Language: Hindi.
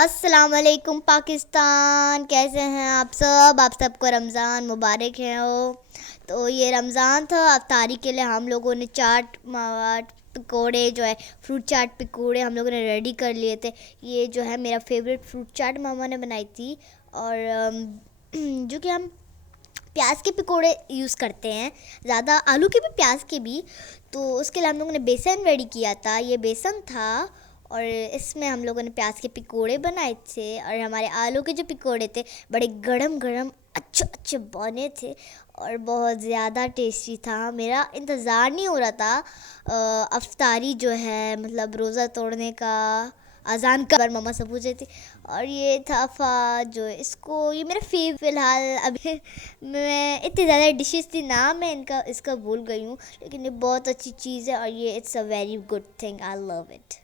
अस्सलाम वालेकुम पाकिस्तान, कैसे हैं आप सबको रमज़ान मुबारक है हो। तो ये रमज़ान था, अफ्तारी के लिए हम लोगों ने चाट पकोड़े जो है फ्रूट चाट पकोड़े हम लोगों ने रेडी कर लिए थे। ये जो है मेरा फेवरेट फ्रूट चाट मामा ने बनाई थी। और जो कि हम प्याज के पकोड़े यूज़ करते हैं, ज़्यादा आलू के भी प्याज के भी। तो उसके लिए हम लोगों ने बेसन रेडी किया था, ये बेसन था। और इसमें हम लोगों ने प्याज के पकोड़े बनाए थे, और हमारे आलू के जो पकोड़े थे बड़े गरम गरम अच्छे अच्छे बने थे और बहुत ज़्यादा टेस्टी था। मेरा इंतज़ार नहीं हो रहा था अफ्तारी जो है मतलब रोज़ा तोड़ने का, अजान का बार मम्मा से पूछे थे। और ये था अफ़ा जो इसको, ये मेरा फ़िलहाल अभी मैं इतनी ज़्यादा डिशेस थी ना, मैं इसका भूल गई हूँ, लेकिन ये बहुत अच्छी चीज़ है और ये it's a very good thing, I love it.